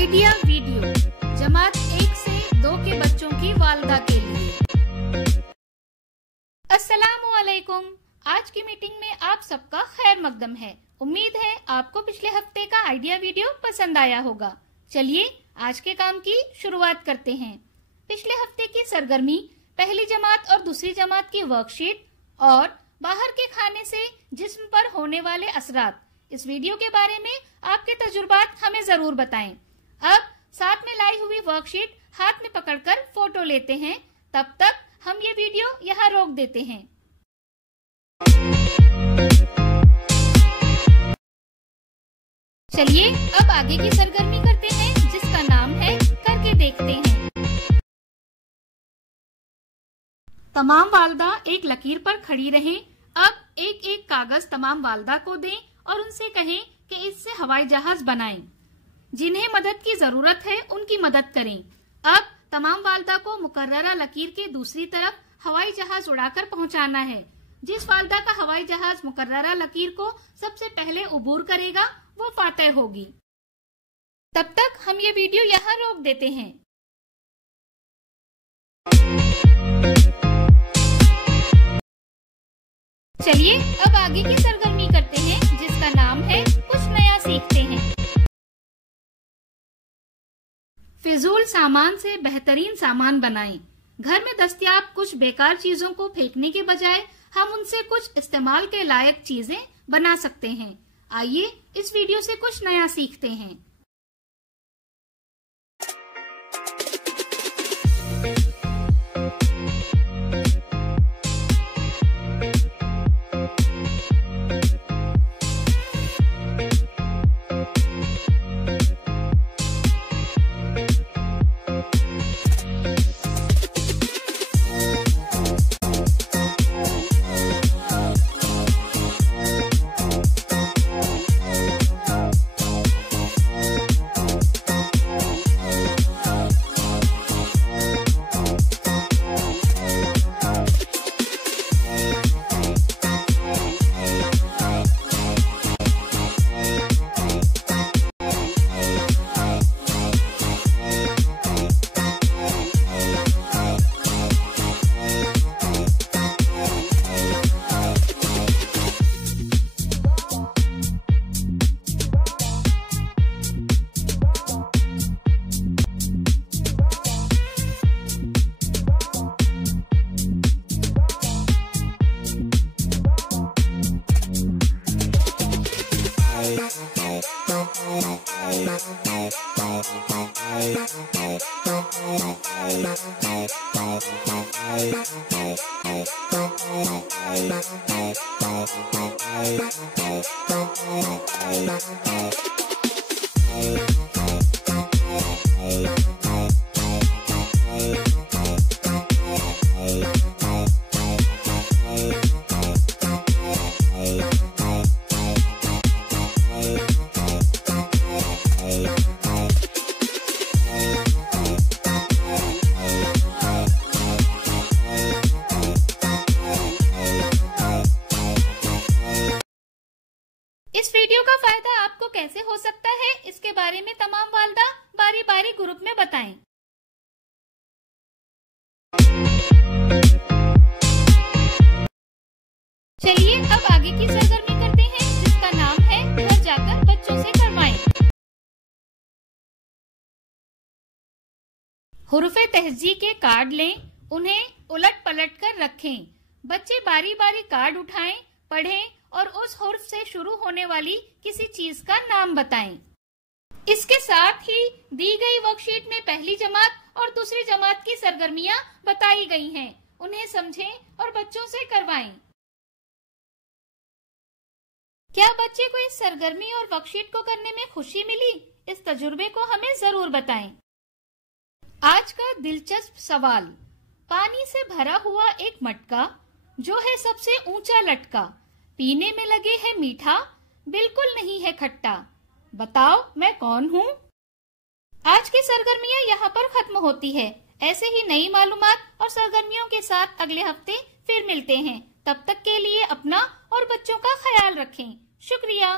Idea video जमात 1 से 2 के बच्चों की वालदा के लिए। अस्सलामुअलैकुम। आज की मीटिंग में आप सबका खैर मकदम है। उम्मीद है आपको पिछले हफ्ते का आइडिया वीडियो पसंद आया होगा। चलिए आज के काम की शुरुआत करते हैं। पिछले हफ्ते की सरगर्मी, पहली जमात और दूसरी जमात की वर्कशीट और बाहर के खाने से जिस्म पर होने वाले असरात, इस वीडियो के बारे में आपके तजुर्बात हमें जरूर बताएं। अब साथ में लाई हुई वर्कशीट हाथ में पकड़कर फोटो लेते हैं। तब तक हम ये वीडियो यहाँ रोक देते हैं। चलिए अब आगे की सरगर्मी करते हैं, जिसका नाम है करके देखते हैं। तमाम वालदा एक लकीर पर खड़ी रहें। अब एक एक कागज तमाम वालदा को दें और उनसे कहें कि इससे हवाई जहाज बनाएं। जिन्हें मदद की जरूरत है उनकी मदद करें। अब तमाम वालदा को मुकर्ररा लकीर के दूसरी तरफ हवाई जहाज उड़ाकर पहुंचाना है। जिस वालदा का हवाई जहाज मुकर्ररा लकीर को सबसे पहले उबूर करेगा वो फातेह होगी। तब तक हम ये वीडियो यहाँ रोक देते हैं। चलिए अब आगे की सरगर्मी करते हैं, जिसका नाम है कुछ नया सीखते हैं। फिजूल सामान से बेहतरीन सामान बनाएं। घर में दस्तयाब कुछ बेकार चीजों को फेंकने के बजाय हम उनसे कुछ इस्तेमाल के लायक चीजें बना सकते हैं। आइए इस वीडियो से कुछ नया सीखते हैं। इस वीडियो का फायदा आपको कैसे हो सकता है, इसके बारे में तमाम वालदा बारी बारी ग्रुप में बताएं। चलिए अब आगे की सरगर्मी करते हैं, जिसका नाम है घर जाकर बच्चों से करवाएं। हुरूफे तहजी के कार्ड लें, उन्हें उलट पलट कर रखें। बच्चे बारी बारी कार्ड उठाएं, पढ़ें और उस हुर्फ से शुरू होने वाली किसी चीज का नाम बताएं। इसके साथ ही दी गई वर्कशीट में पहली जमात और दूसरी जमात की सरगर्मियां बताई गई हैं। उन्हें समझें और बच्चों से करवाएं। क्या बच्चे को इस सरगर्मी और वर्कशीट को करने में खुशी मिली? इस तजुर्बे को हमें जरूर बताएं। आज का दिलचस्प सवाल, पानी से भरा हुआ एक मटका जो है सबसे ऊंचा लटका, पीने में लगे है मीठा, बिल्कुल नहीं है खट्टा, बताओ मैं कौन हूँ? आज की सरगर्मियाँ यहाँ पर खत्म होती है। ऐसे ही नई मालूमात और सरगर्मियों के साथ अगले हफ्ते फिर मिलते हैं। तब तक के लिए अपना और बच्चों का ख्याल रखें। शुक्रिया।